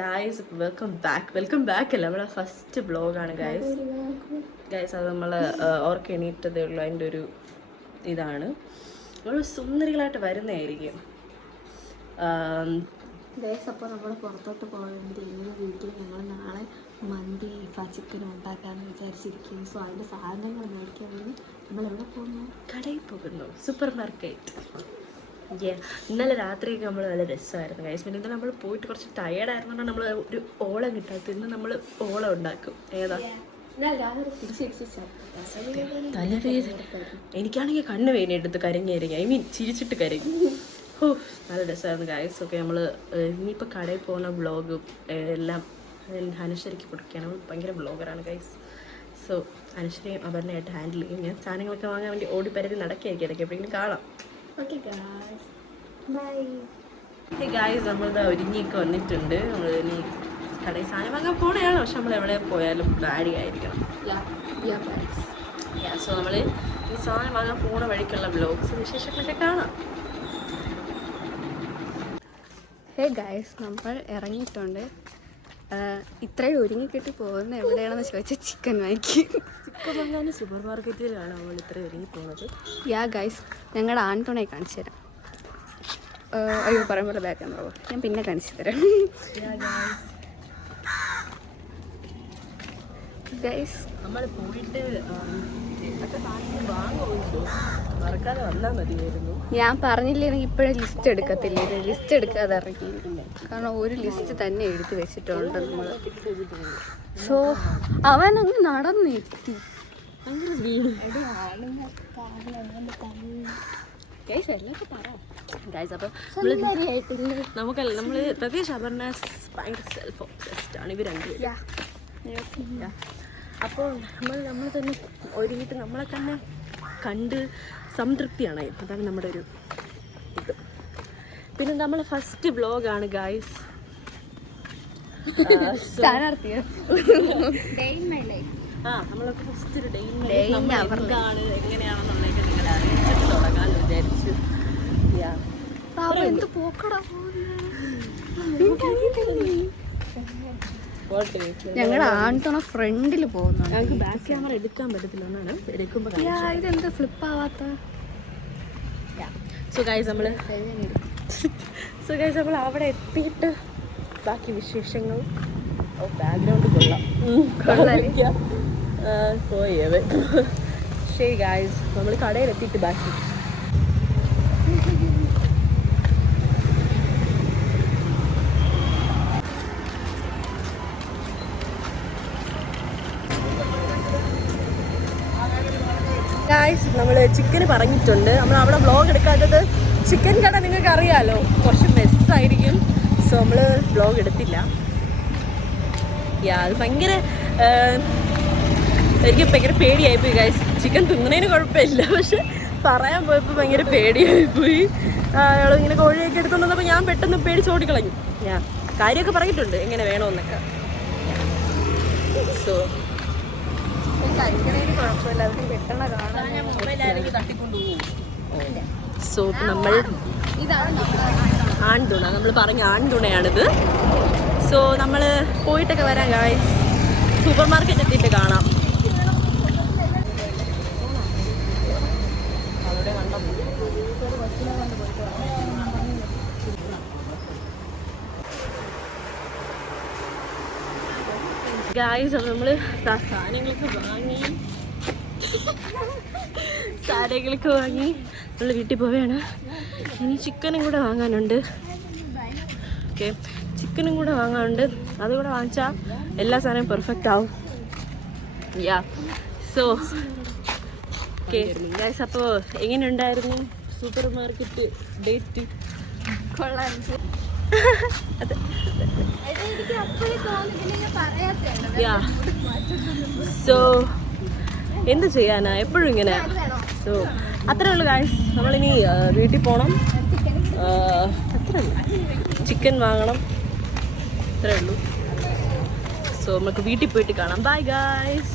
Guys welcome back അല്ല നമ്മളെ first വ്ളോഗാണ് ഗൈസ് അത് നമ്മൾ ഓർക്ക് എണീറ്റതേ ഉള്ളൂ. അതിൻ്റെ ഒരു ഇതാണ് നമ്മൾ സുന്ദരികളായിട്ട് വരുന്നതായിരിക്കും. ഗൈസ് അപ്പോൾ നമ്മൾ പുറത്തോട്ട് പോയെങ്കിൽ ഇങ്ങനെ വീട്ടിൽ ഞങ്ങൾ നാളെ മന്തി ചിക്കൻ ഉണ്ടാക്കാമെന്ന് വിചാരിച്ചിരിക്കുന്നു. സോ അതിൻ്റെ സാധനങ്ങൾ മേടിക്കാൻ വേണ്ടി നമ്മൾ എവിടെ പോകുന്നു? കടയിൽ പോകുന്നു, സൂപ്പർ മാർക്കറ്റ്. ഇന്നലെ രാത്രിയൊക്കെ നമ്മൾ നല്ല രസമായിരുന്നു ഗൈസ്. പിന്നെ ഇന്നലെ നമ്മൾ പോയിട്ട് കുറച്ച് ടയേർഡായിരുന്നുകൊണ്ട് നമ്മൾ ഒരു ഓളം കിട്ടാത്ത ഇന്ന് നമ്മൾ ഓളം ഉണ്ടാക്കും. ഏതാ തലവേദന. എനിക്കാണെങ്കിൽ കണ്ണ് വേദനയെടുത്ത് കരഞ്ഞായിരിക്കും, ഐ മീൻ ചിരിച്ചിട്ട് കരഞ്ഞു. ഓ നല്ല രസമായിരുന്നു ഗൈസ്. ഒക്കെ നമ്മൾ ഇനിയിപ്പോൾ കടയിൽ പോകുന്ന വ്ളോഗും എല്ലാം അനശ്വരയ്ക്ക് കൊടുക്കുകയാണ്. നമ്മൾ ഭയങ്കര വ്ളോഗറാണ് ഗൈസ്. സോ അനശ്വരയും അപർണയായിട്ട് ഹാൻഡിൽ ചെയ്യും. ഞാൻ സാധനങ്ങളൊക്കെ വാങ്ങാൻ വേണ്ടി ഓടി പരതി നടക്കുകയായിരിക്കും. ഇടയ്ക്ക് എപ്പോഴെങ്കിലും കാണാം. Okay guys, by. ഗൈസ് നമ്മളിതാ ഒരുങ്ങിയൊക്കെ വന്നിട്ടുണ്ട്. നമ്മൾ ഇനി കടയിൽ സാധനം വാങ്ങാൻ പോവുകയാണ്. പക്ഷെ നമ്മൾ എവിടെ പോയാലും ബാഡി ആയിരിക്കണം. സോ നമ്മൾ ഈ സാധനം വാങ്ങാൻ പോകുന്ന വഴിക്കുള്ള വ്ലോഗ്സ് വിശേഷങ്ങളൊക്കെ കാണാം. ഹേ ഗൈസ്, നമ്മൾ ഇറങ്ങിയിട്ടുണ്ട്. ഇത്രയും ഒരുങ്ങിക്കെട്ടി പോകുന്നത് എവിടെയാണെന്ന് ചോദിച്ചാൽ ചിക്കൻ വാങ്ങിക്കും. ചിക്കൻ വാങ്ങാൻ സൂപ്പർ മാർക്കറ്റിലാണ് നമ്മൾ ഇത്രയും ഒരുങ്ങി പോകുന്നത്. ഗൈസ്, ഞങ്ങളുടെ ആൺതുണയെ കാണിച്ചു തരാം. അയ്യോ പറയുമ്പോൾ ബാക്ക് ക്യാമറ ഞാൻ പിന്നെ കാണിച്ചു തരാം. ഗൈസ് നമ്മൾ പോയിട്ട് മറക്കാതെ വന്നാൽ മതിയായിരുന്നു. ഞാൻ പറഞ്ഞില്ലേ ഇപ്പോഴും ലിസ്റ്റ് എടുക്കത്തില്ല. ലിസ്റ്റ് എടുക്കാതെ ഇറങ്ങി, കാരണം ഒരു ലിസ്റ്റ് തന്നെ എടുത്ത് വെച്ചിട്ടുണ്ട് നമ്മൾ. സോ അവനങ്ങ് നടന്നെത്തി. നമുക്കല്ല, നമ്മൾ പ്രത്യേകിച്ച് അപർണ ഭയങ്കര സെൽഫ് ഒബ്സെസ്ഡ് ആണ് ഇവർ രണ്ടുപേരും. അപ്പോൾ നമ്മൾ തന്നെ ഒരുങ്ങിയിട്ട് നമ്മളെ തന്നെ കണ്ട് സംതൃപ്തിയാണ്. അതാണ് നമ്മുടെ ഒരു ഇത്. പിന്നെ നമ്മളെ ഫസ്റ്റ് വ്ളോഗാണ് ഗൈസ്. നമ്മളൊക്കെ ഫസ്റ്റ് ഒരു എന്താണ് എങ്ങനെയാണെന്നുള്ളതൊക്കെ നിങ്ങളെ അറിയിച്ചിട്ട് തുടങ്ങാമെന്ന് വിചാരിച്ചു. എന്ത് പോക്കടാ. ഞങ്ങളുടെ ആൺതുണ ഫ്രണ്ടിൽ പോകുന്നു. ഞങ്ങൾക്ക് ബാക്ക് ക്യാമറ എടുക്കാൻ പറ്റത്തില്ല, എന്നാണ് എടുക്കുമ്പോൾ ഇതെന്ത് ഫ്ലിപ്പ് ആവാത്ത. സോ ഗൈസ് നമ്മൾ അവിടെ എത്തിയിട്ട് ബാക്കി വിശേഷങ്ങൾ. ബാക്ക്ഗ്രൗണ്ട് കൊള്ളാം പോയവൻ. ശരി ഗൈസ്, നമ്മൾ കടയിലെത്തിയിട്ട് ബാക്കി. ഗൈസ് നമ്മൾ ചിക്കന് പറഞ്ഞിട്ടുണ്ട്. നമ്മൾ അവിടെ വ്ളോഗ് എടുക്കാത്തത് ചിക്കൻ കട നിങ്ങൾക്ക് അറിയാമല്ലോ, കുറച്ച് മെസ്സായിരിക്കും. സോ നമ്മൾ വ്ളോഗ് എടുത്തില്ല. അത് ഭയങ്കര എനിക്ക് ഭയങ്കര പേടിയായിപ്പോയി ഗൈസ്. ചിക്കൻ തിന്നണേന് കുഴപ്പമില്ല, പക്ഷെ പറയാൻ പോയപ്പോൾ ഭയങ്കര പേടിയായിപ്പോയി. അയാൾ ഇങ്ങനെ കോഴിയൊക്കെ എടുത്തു വന്നപ്പോൾ ഞാൻ പെട്ടെന്ന് പേടിച്ച് ഓടിക്കളഞ്ഞു. ഞാൻ കാര്യമൊക്കെ പറഞ്ഞിട്ടുണ്ട് എങ്ങനെ വേണമെന്നൊക്കെ. സോ കുഴപ്പമില്ല, അവർക്ക് പെട്ടെന്ന് കാണാൻ തട്ടിക്കൊണ്ടു പോകും. സോ നമ്മൾ ആൺതുണ, നമ്മൾ പറഞ്ഞ ആൺതുണയാണിത്. സോ നമ്മൾ പോയിട്ടൊക്കെ വരാം ഗായ്സ്. സൂപ്പർ മാർക്കറ്റ് എത്തിയിട്ട് കാണാം. ഗായ്സ് അപ്പോൾ നമ്മൾ സാധനങ്ങളൊക്കെ വാങ്ങി നമ്മൾ വീട്ടിൽ പോവുകയാണ്. ഇനി ചിക്കനും കൂടെ വാങ്ങാനുണ്ട്. ഓക്കെ, ചിക്കനും കൂടെ വാങ്ങാനുണ്ട്. അതുകൂടെ വാങ്ങിച്ചാൽ എല്ലാ സാധനവും പെർഫെക്റ്റ് ആവും. സോ ഓക്കെ ഗൈസ്, അപ്പോൾ എങ്ങനെയുണ്ടായിരുന്നു സൂപ്പർ മാർക്കറ്റ് ഡേറ്റ്? കൊള്ളാം. സോ എന്ത് ചെയ്യാനാ, എപ്പോഴും ഇങ്ങനെ. സോ അത്രേ ഉള്ളൂ ഗൈസ്. നമ്മളിനി വീട്ടിൽ പോകണം. അത്രേ ഉള്ളൂ. ചിക്കൻ വാങ്ങണം, അത്രേ ഉള്ളൂ. സോ നമുക്ക് വീട്ടിൽ പോയിട്ട് കാണാം. Bye guys.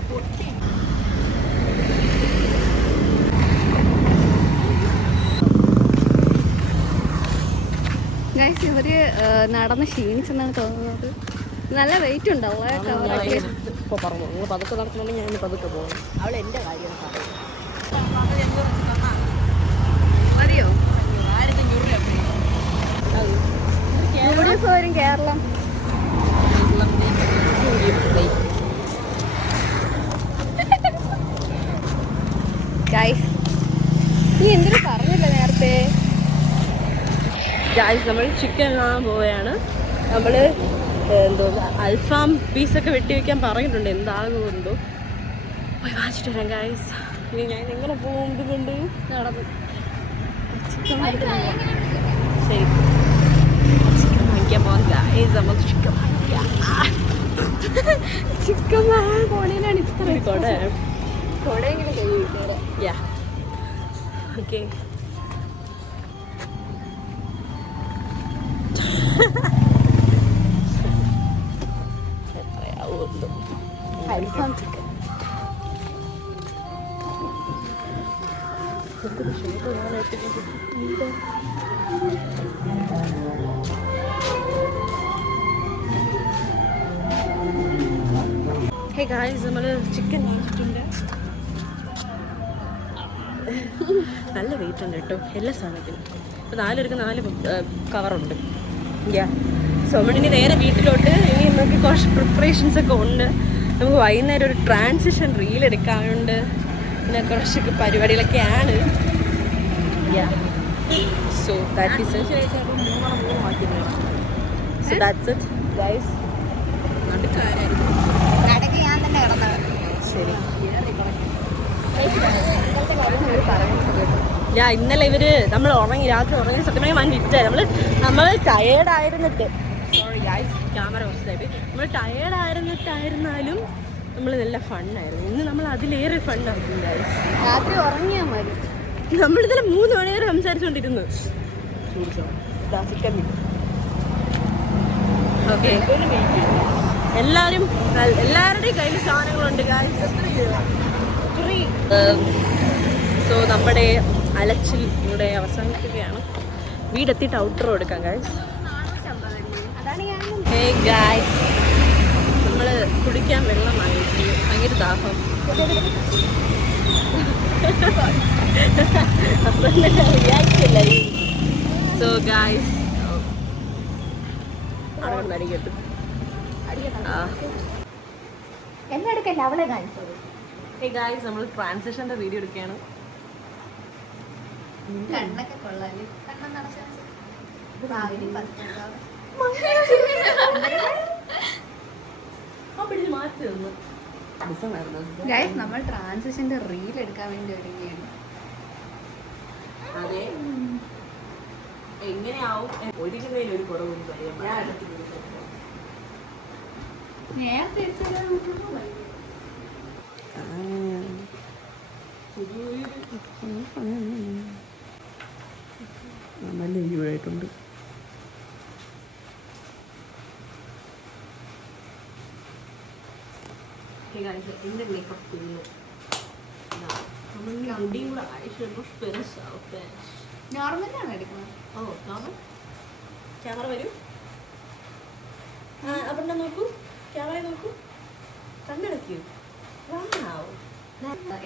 അപ്പോൾ ഗൈസ് ഇവര് നടന്ന് ക്ഷീണിച്ചെന്നാണ് തോന്നുന്നത്. നല്ല വെയിറ്റ് ഉണ്ടാവും കവറൊക്കെ. ഇപ്പോൾ പറഞ്ഞു നിങ്ങൾ പതുക്കെ നടക്കണമെങ്കിൽ ഞാൻ പതുക്കെ പോകും. അവൾ എൻ്റെ കാര്യം മതിയോ? യൂണിഫോം വരും കേരളം. ഗൈസ് നീ എന്തിനു പറഞ്ഞില്ല നേരത്തെ? ഗൈസ് നമ്മൾ ചിക്കൻ വാങ്ങാൻ പോവുകയാണ്. നമ്മൾ എന്തോ അൽഫാം പീസൊക്കെ വെട്ടി വയ്ക്കാൻ പറഞ്ഞിട്ടുണ്ട്. എന്താകുമെന്തോ പോയി വാങ്ങിച്ചിട്ട് വരാം ഗൈസ്. ഇനി ഞാൻ എങ്ങനെ പോകും ഇതുകൊണ്ട് നടന്നു. ശരി ചിക്കൻ വാങ്ങിക്കാൻ പോകാം ഗൈസ്. നമുക്ക് ചിക്കൻ വാങ്ങിക്കാം. ചിക്കൻ വാങ്ങാൻ പോണേനാണ് ഇത്ര കൊടേ കൊടയെങ്കിലും കൈ കിട്ടിയത്. Yeah okay. എത്രയാവുമല്ലോ അൽഫാം ചിക്കൻ. ഹേ ഗായ്സ് നമ്മൾ ചിക്കൻ വാങ്ങിച്ചിട്ടുണ്ട്. നല്ല വെയിറ്റ് ഉണ്ട് കേട്ടോ എല്ലാ സാധനത്തിനും. ഇപ്പോൾ 4 പേർക്ക് 4 കവറുണ്ട്. യാ സോ നമ്മളിനി നേരെ വീട്ടിലോട്ട്. ഇനി നമുക്ക് കുറച്ച് പ്രിപ്പറേഷൻസ് ഒക്കെ ഉണ്ട്. നമുക്ക് വൈകുന്നേരം ഒരു ട്രാൻസിഷൻ റീൽ എടുക്കാനുണ്ട്. പിന്നെ കുറച്ച് പരിപാടികളൊക്കെയാണ്. Yeah so that is it. So that's it guys. ഞാൻ തന്നെ കിടന്നത്. ശരി. ഞാൻ ഇന്നലെ നമ്മൾ ഉറങ്ങി, രാത്രി ഉറങ്ങി സത്യമായി വൻ വിറ്റായി. നമ്മൾ ടയേർഡായിരുന്നിട്ട് സോറി ഗൈസ് ക്യാമറ ഓഫായിട്ട്. നമ്മൾ ടയേർഡായിരുന്നിട്ടായിരുന്നാലും നമ്മൾ നല്ല ഫണ്ണായിരുന്നു. ഇന്ന് നമ്മൾ അതിലേറെ ഫണ്ണായിരുന്നു ഗൈസ്. രാത്രി ഉറങ്ങിയാൽ മതി. നമ്മളിതിൽ 3 മണി വരെ സംസാരിച്ചുകൊണ്ടിരുന്നു. ഓക്കെ എല്ലാവരുടെയും കയ്യിൽ സാധനങ്ങളുണ്ട് ഗൈസ്. സോ നമ്മുടെ അലച്ചിൽ ഇവിടെ അവസാനിക്കുകയാണ്. വീടെത്തിയിട്ട് ഔട്ടറോ എടുക്കാം ഗൈസ്. ഹേ ഗൈസ് നമ്മൾ കുടിക്കാൻ വെള്ളം വാങ്ങിച്ചു. ഭയങ്കര ദാഹം. സോ ഗൈസ് അവിടെ അടിക്കട്ടെ. എന്നെ എടുക്കല്ല അവളെ കാണിച്ചത്. ഹേ ഗൈസ് നമ്മൾ ട്രാൻസിഷൻ്റെ വീഡിയോ എടുക്കുകയാണ്. കണ്ണൊക്കെ കൊള്ളാല്. കണ്ണം നടച്ചാൽ ഗൈസ് നമ്മൾ ട്രാൻസിഷന്റെ റീൽ എടുക്കാൻ വേണ്ടി ഒരുങ്ങിയാണ്. അതെ എങ്ങനെയാവും ഒരുങ്ങുന്നതിൽ ഒരു കുറവും നേരത്തെ നല്ല വ്യൂവായിട്ടുണ്ട്. എൻ്റെ മേക്കപ്പ് തീർന്നു. മുടിയും കൂടെ നോർമലാണ് എടുക്കുന്നത്. ഓ നോർമൽ. ക്യാമറ വരും. അവിടെ നോക്കൂ, ക്യാമറ നോക്കൂ, കണ്ണടക്കൂ.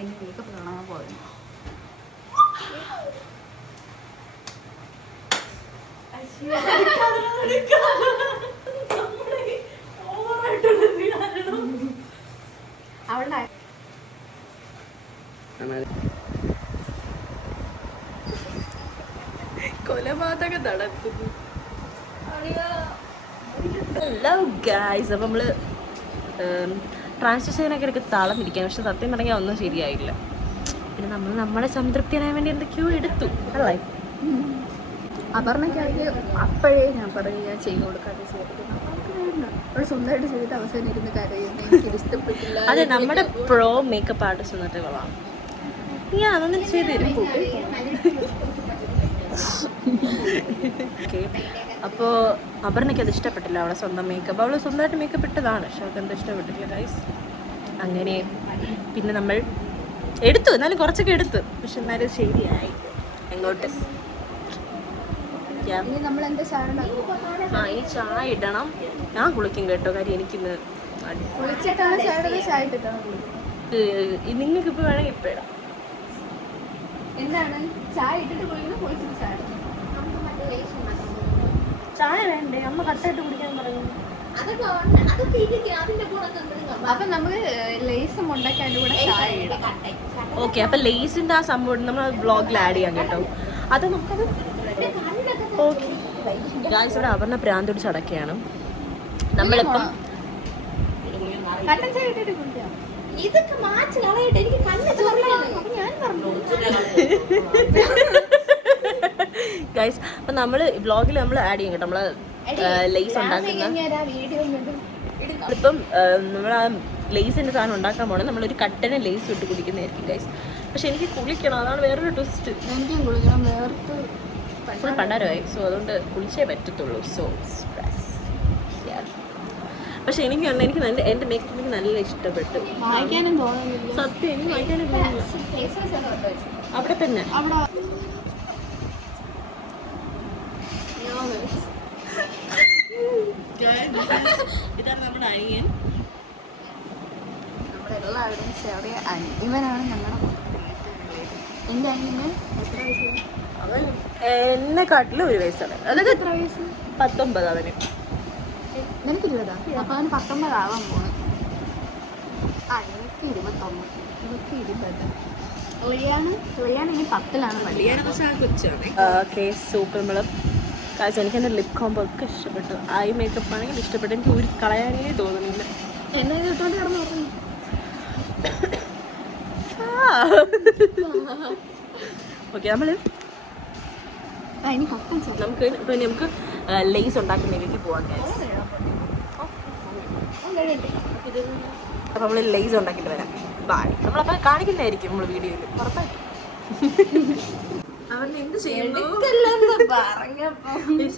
എനിക്ക് മേക്കപ്പ് കാണാൻ പോയത്. അവളുടെ കൊലപാതകം നടത്തുന്നു. ഹലോ ഗായ്സ്, അപ്പം നമ്മൾ ട്രാൻസ്ലേഷനൊക്കെ ഇടയ്ക്ക് തളർന്നിരിക്കാൻ. പക്ഷെ സത്യം പറഞ്ഞാൽ ഒന്നും ശരിയായില്ല. പിന്നെ നമ്മൾ നമ്മളെ സംതൃപ്തിയാൻ വേണ്ടി എന്തൊക്കെയോ എടുത്തു അല്ലേ. അപർണയ്ക്കാണെങ്കിൽ അപ്പോഴേ ഞാൻ പറയുക ചെയ്ത് കൊടുക്കാതെ അവൾ സ്വന്തമായിട്ട് ചെയ്ത് അവസാനം ഇരുന്ന് കരയുന്നു. എനിക്കിത് ഇഷ്ടപ്പെട്ടില്ല. അതെ, നമ്മുടെ പ്രോ മേക്കപ്പ് ആർട്ടിസ്റ്റ് എന്നിട്ട് കൊള്ളാം. ഞാൻ അതൊന്നും ചെയ്ത് തരും. അപ്പോൾ അപർണയ്ക്ക് അത് ഇഷ്ടപ്പെട്ടില്ല. അവളെ സ്വന്തം മേക്കപ്പ്, അവൾ സ്വന്തമായിട്ട് മേക്കപ്പ് ഇട്ടതാണ്, പക്ഷെ അവൾക്ക് എന്താ ഇഷ്ടപ്പെട്ടില്ല ഗൈസ്. അങ്ങനെ പിന്നെ നമ്മൾ എടുത്തു, എന്നാലും കുറച്ചൊക്കെ എടുത്തു, പക്ഷെ എന്നാലും ശരിയായി. എങ്ങോട്ട് ഇനി നമ്മൾ എന്താ ചായ ഇനി ചായ ഇടണം. ഞാൻ കുളിക്കും കേട്ടോ, കാര്യം എനിക്കിന്ന് കുളിച്ചിട്ടാണ് ചായ ഇട്ടിട്ടാണ് നിങ്ങൾക്ക് ഇപ്പോൾ വേണമെങ്കിൽ ഇപ്പം ഇടാം. എന്താണ് ചായ ഇട്ടിട്ട് കുളിക്കുന്നത്? കുളിച്ചിട്ട് ചായ വേണ്ടേ? അമ്മ കട്ടായിട്ട് കുടിക്കാൻ പറഞ്ഞു. അപ്പൊ നമുക്ക് ലേസും ഉണ്ടാക്കി അതിന്റെ കൂടെ ചായ ഇടാം. ഓക്കെ, അപ്പൊ ലേസിന്റെ ആ സംഭവം നമ്മൾ ബ്ലോഗിൽ ആഡ് ചെയ്യാം കേട്ടോ. അത് നമുക്കത് ഓക്കെ ഗായ്സ്. ഇവിടെ അപർണ പ്രാന്ത് പിടിച്ച് അടക്കുകയാണ്. നമ്മളിപ്പം കട്ടൻ ചായ ഇട്ടിട്ട് കുടിക്കാം. ഇതൊക്കെ മാറ്റി കളയിട്ട് എനിക്ക് കണ്ണ് ഞാൻ പറഞ്ഞു ഗൈസ്. അപ്പം നമ്മൾ വ്ളോഗിൽ നമ്മൾ ആഡ് ചെയ്യും കേട്ടോ, നമ്മൾ ലേസ് ഉണ്ടാക്കുന്ന. ഇപ്പം നമ്മൾ ആ ലേസിൻ്റെ സാധനം ഉണ്ടാക്കാൻ പോകണം. നമ്മളൊരു കട്ടനെ ലേസ് ഇട്ട് കുടിക്കുന്നതായിരിക്കും ഗൈസ്. പക്ഷെ എനിക്ക് കുളിക്കണം, അതാണ് വേറൊരു ട്വിസ്റ്റ്. എനിക്കും കുളിക്കണം, വേർത്ത് ഫുൾ പണ്ടാരമായി. സോ അതുകൊണ്ട് കുളിച്ചേ പറ്റത്തുള്ളൂ. സോ പക്ഷെ എനിക്ക് എൻ്റെ മേക്കപ്പ് എനിക്ക് നല്ല ഇഷ്ടപ്പെട്ടു. വായിക്കാനും തോന്നുന്നില്ല. സത്യം എനിക്ക് വായിക്കാനും തോന്നുന്നില്ല. അവിടെ തന്നെ ഇതാണ് നമ്മുടെ അനിയൻ. നമ്മളെല്ലാവരും ചെറിയ ഇവനാണ് ഞങ്ങളുടെ എൻ്റെ അനിയന് എത്ര വയസ്സ്? അവൻ എന്നെക്കാട്ടിലും ഒരു വയസ്സാണ്. അതൊക്കെ എത്ര വയസ്സ്? 19 അവന്. നിനക്ക് 20? അപ്പൊ അവന് 19 ആവാൻ പോണ്. എനിക്ക് 21. ഇവർക്ക് 20. ക്ലിയാണ് ഇനി 10ലാണ് പഠിക്കുന്നത്. Okay, super. കാഴ്ച എനിക്ക് എൻ്റെ ലിപ് കോംബോ ഒക്കെ ഇഷ്ടപ്പെട്ടു. ഐ മേക്കപ്പ് ആണെങ്കിൽ ഇഷ്ടപ്പെട്ടു. എനിക്ക് ഒരു കളയാനേ തോന്നുന്നില്ല. എന്നെ കിട്ടുകൊണ്ട് കിടന്നു പറഞ്ഞു. ഓക്കെ, നമ്മൾ ഇനി കട്ടൻ ചായ. നമുക്ക് ലേസ് ഉണ്ടാക്കുന്നതിലേക്ക് പോകാൻ. അപ്പോൾ നമ്മൾ ലേസ് ഉണ്ടാക്കിയിട്ട് വരാം. ബായ്. നമ്മളപ്പോൾ കാണിക്കുന്നതായിരിക്കും നമ്മൾ വീഡിയോയിൽ ഉറപ്പായിട്ടും. അവൻ എന്ത് ചെയ്യുന്നു?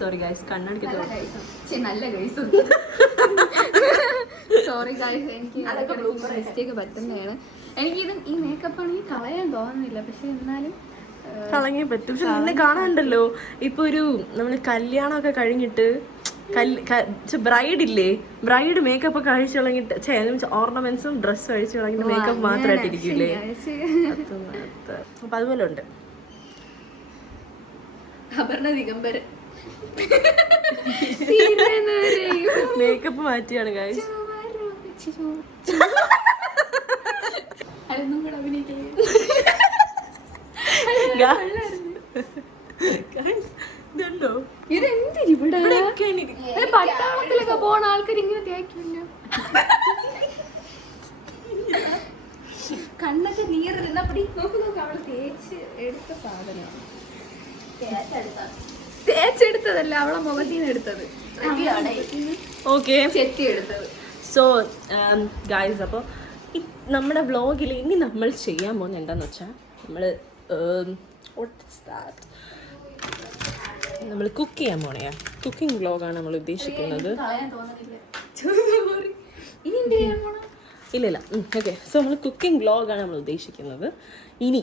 സോറി ഗൈസ്, കണ്ണടിക്ക് നല്ല ഗൈസ്. സോറി ഗൈസ്, എനിക്ക് മിസ്റ്റേക്ക് പറ്റുന്നതാണ്. എനിക്കിത് ഈ മേക്കപ്പ് ആണെങ്കിൽ കളയാൻ തോന്നുന്നില്ല, പക്ഷെ എന്നാലും കളങ്ങി പറ്റും. പക്ഷെ നിന്നെ കാണാനുണ്ടല്ലോ ഇപ്പൊ ഒരു നമ്മള് കല്യാണമൊക്കെ കഴിഞ്ഞിട്ട് ബ്രൈഡ് ഇല്ലേ, ബ്രൈഡ് മേക്കപ്പ് ഒക്കെ കഴിച്ചു തുടങ്ങിട്ട് ഓർണമെന്റ്സും ഡ്രസ്സും കഴിച്ചു തുടങ്ങിട്ട് മേക്കപ്പ് മാത്രമായിട്ടിരിക്കില്ലേ, അപ്പൊ അതുപോലെ ഉണ്ട്. മേക്കപ്പ് മാറ്റിയാണ് ഗൈസ്. ഇതുണ്ടോ? ഇതെന്തിവിടെ പട്ടാളത്തിലൊക്കെ പോണ ആൾക്കാർ ഇങ്ങനെ തേക്കില്ല. കണ്ണൊക്കെ നീറിരുന്നപ്പടി നോക്ക് അവള് തേച്ച് എടുത്ത സാധനമാണ്. തേച്ചെടുത്തതല്ല, അവളെ മുഖത്തിൽ നിന്ന് എടുത്തത്. ഓക്കെ, ചെത്തി എടുത്തത്. സോ ഗൈസ്, അപ്പോൾ നമ്മുടെ വ്ളോഗിൽ ഇനി നമ്മൾ ചെയ്യാൻ പോകുന്നത് എന്താണെന്ന് വെച്ചാൽ നമ്മൾ കുക്ക് ചെയ്യാൻ പോണേ. കുക്കിംഗ് വ്ളോഗാണ് നമ്മൾ ഉദ്ദേശിക്കുന്നത്. ഇല്ല ഓക്കെ. സോ നമ്മൾ കുക്കിംഗ് വ്ളോഗാണ് നമ്മൾ ഉദ്ദേശിക്കുന്നത്. ഇനി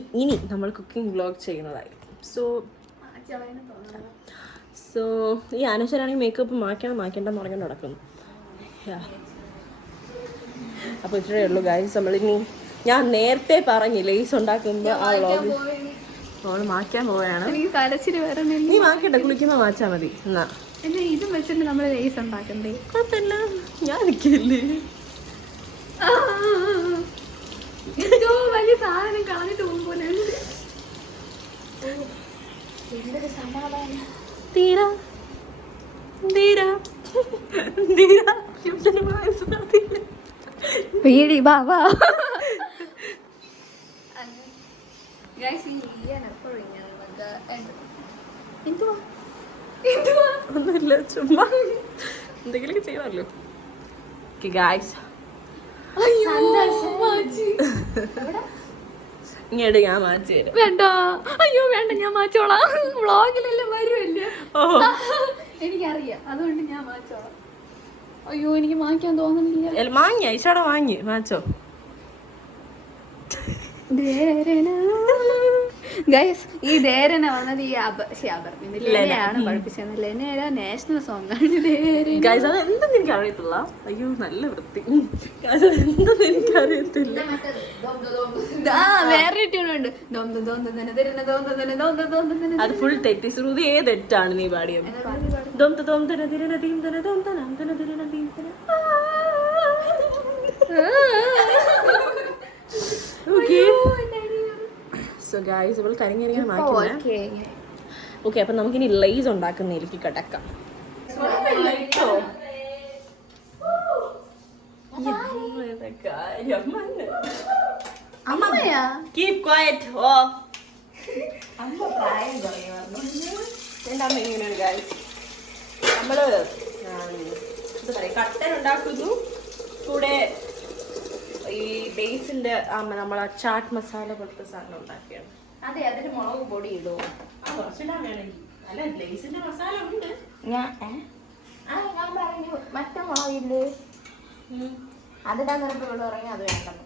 നമ്മൾ കുക്കിംഗ് വ്ളോഗ് ചെയ്യുന്നതായിരിക്കും. സോ ഈ അനശ്വരാണെങ്കിൽ മേക്കപ്പ് മാറ്റേണ്ടെന്ന് പറഞ്ഞ് നടക്കുന്നു. അപ്പോൾ ഇത്രയേ ഉള്ളൂ ഗൈസ്. നമ്മളിനി ഞാൻ നേരത്തെ പറഞ്ഞ് ലേസ് ഉണ്ടാക്കുമ്പോൾ ആ വ്ളോഗ് നമ്മൾ മാറ്റാൻ പോവുകയാണ്. നീ മാറ്റണ്ട, കുളിക്കുമ്പോൾ മാറ്റാൽ മതി. എന്നാ ഇതും വെച്ചിട്ട് നമ്മൾ ലേസ് ഉണ്ടാക്കണ്ടേ? കുഴപ്പമില്ല, ഞാൻ നിൽക്കില്ലേ. എന്തോ വലിയ സാധനം കളഞ്ഞിട്ട് പോകുമ്പോലെ തീരാ പേടി ബാബാ. ഒന്നുമില്ല, ചുമ്മാ എന്തെങ്കിലുമൊക്കെ ചെയ്യാമല്ലോ. ഇങ്ങോട്ട് ഞാൻ മാറ്റി തരാം. വേണ്ട, അയ്യോ വേണ്ട, ഞാൻ മാറ്റോളാം. വ്ളോഗിലെല്ലാം വരുമല്ലേ, എനിക്കറിയാം, അതുകൊണ്ട് ഞാൻ മാറ്റോളാം. അയ്യോ എനിക്ക് മാറ്റാൻ തോന്നുന്നില്ല. വാങ്ങി ഐശോടെ വാങ്ങി മാച്ചോ. ഗൈസ് ഈ ധേരനെ വന്നത് ഈ ലെനയാണ് പഠിപ്പിച്ചത്. ലെനേര നാഷണൽ സോങ് ആണ് ധേരൻ. ഗൈസ് അത് എന്തെന്ന് എനിക്ക് അറിയത്തില്ല. അയ്യോ നല്ല വൃത്തി. ഗൈസ് അത് എന്തെന്ന് എനിക്ക് അറിയത്തില്ല. വേറെ ട്യൂണുണ്ട്. അത് ഫുൾ തെറ്റി. ശ്രുതി തെറ്റാണ് നീ പാടിയത്. സോ ഗൈസ് ഇവൾ കരിഞ്ഞിരിക്കാൻ മാറ്റുന്നേ. ഓക്കെ, അപ്പൊ നമുക്കിനി ലേസ് ഉണ്ടാക്കുന്നതിലേക്ക് കിടക്കാം. Keep quiet. Oh. എൻ്റെ അമ്മ ഇങ്ങനെയാണ് ഗൈസ്. നമ്മള് എന്താ പറയാ, കട്ടൻ ഉണ്ടാക്കുന്നു, കൂടെ ഈ ബേസിന്റെ നമ്മളെ ചാട്ട് മസാല പോലത്തെ സാധനം ഉണ്ടാക്കിയാണ്. അതെ, അതിന് മുളക് പൊടി ഇടുവോ? കുറച്ചിടാൻ വേണമെങ്കിൽ. അല്ല, ബേസിന്റെ മസാല ഉണ്ട്. ഞാൻ പറഞ്ഞു മറ്റേ മുളകില്ലേ, അതിടാൻ നിനക്ക് ഇവിടെ ഇറങ്ങി അത് വേണ്ടത്.